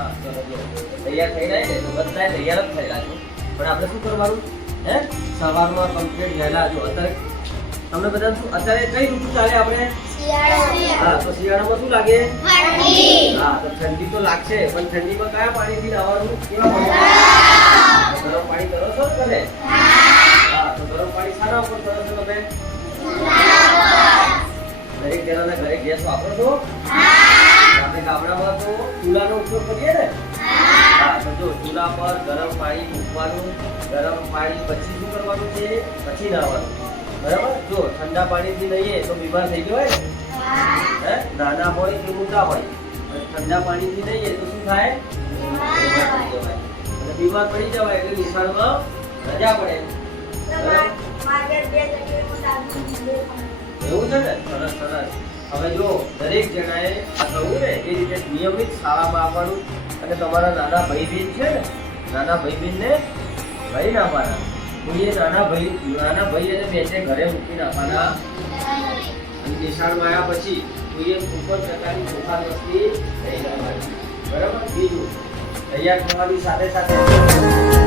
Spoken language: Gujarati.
તૈયાર થઈ જાય ને તો તૈયાર જ થયેલા છો પણ આપણે શું કરવાનું હે. સવારમાં કમ્પ્લીટ ગયેલા છો અત્યારે તમને બધા શું અત્યારે કઈ ઋતુ ચાલે આપણે હા. તો શિયાળામાં શું લાગે હા તો ઠંડી તો લાગશે પણ ઠંડીમાં કયા પાણીથી નાવાનું કેવા પાણી ગરમ પાણી કરો છો તમે હા. તો ગરમ પાણી સારા ઉપર કરો છો તમે ગેસ વાપરો છો? આપણે ગામડામાં તો ચૂલાનો ઉપયોગ કરીએ ને? હા. તો જો ચૂલા પર ગરમ પાણી મૂકવાનું ગરમ પાણી પછી શું કરવાનું છે? પછી નાહવાનું બરાબર? જો ઠંડા પાણીથી લઈએ તો બીમાર થઈ જવાય ને? હે. નાના હોય કે મોટા હોય? ઠંડા પાણીથી લઈએ તો શું થાય? અને બીમાર પડી જવાય એટલે નિશાળમાં રજા પડે. એવું છે ને? સરસ સરસ. હવે જો દરેક જણાએ આ કહું ને એ રીતે નિયમિત શાળામાં આવવાનું અને તમારા નાના ભાઈ બહેન છે ને, નાના ભાઈ બહેનને ભાઈ ના આપવાના કોઈએ નાના ભાઈ નાના ભાઈ અને બેને ઘરે મૂકી નાખવાના. અને નિશાળમાં આવ્યા પછી કોઈએ કોઈ પ્રકારની ચોખા મસ્તી નહીં કરવાની બરાબર? બીજું, તૈયાર થવાની સાથે સાથે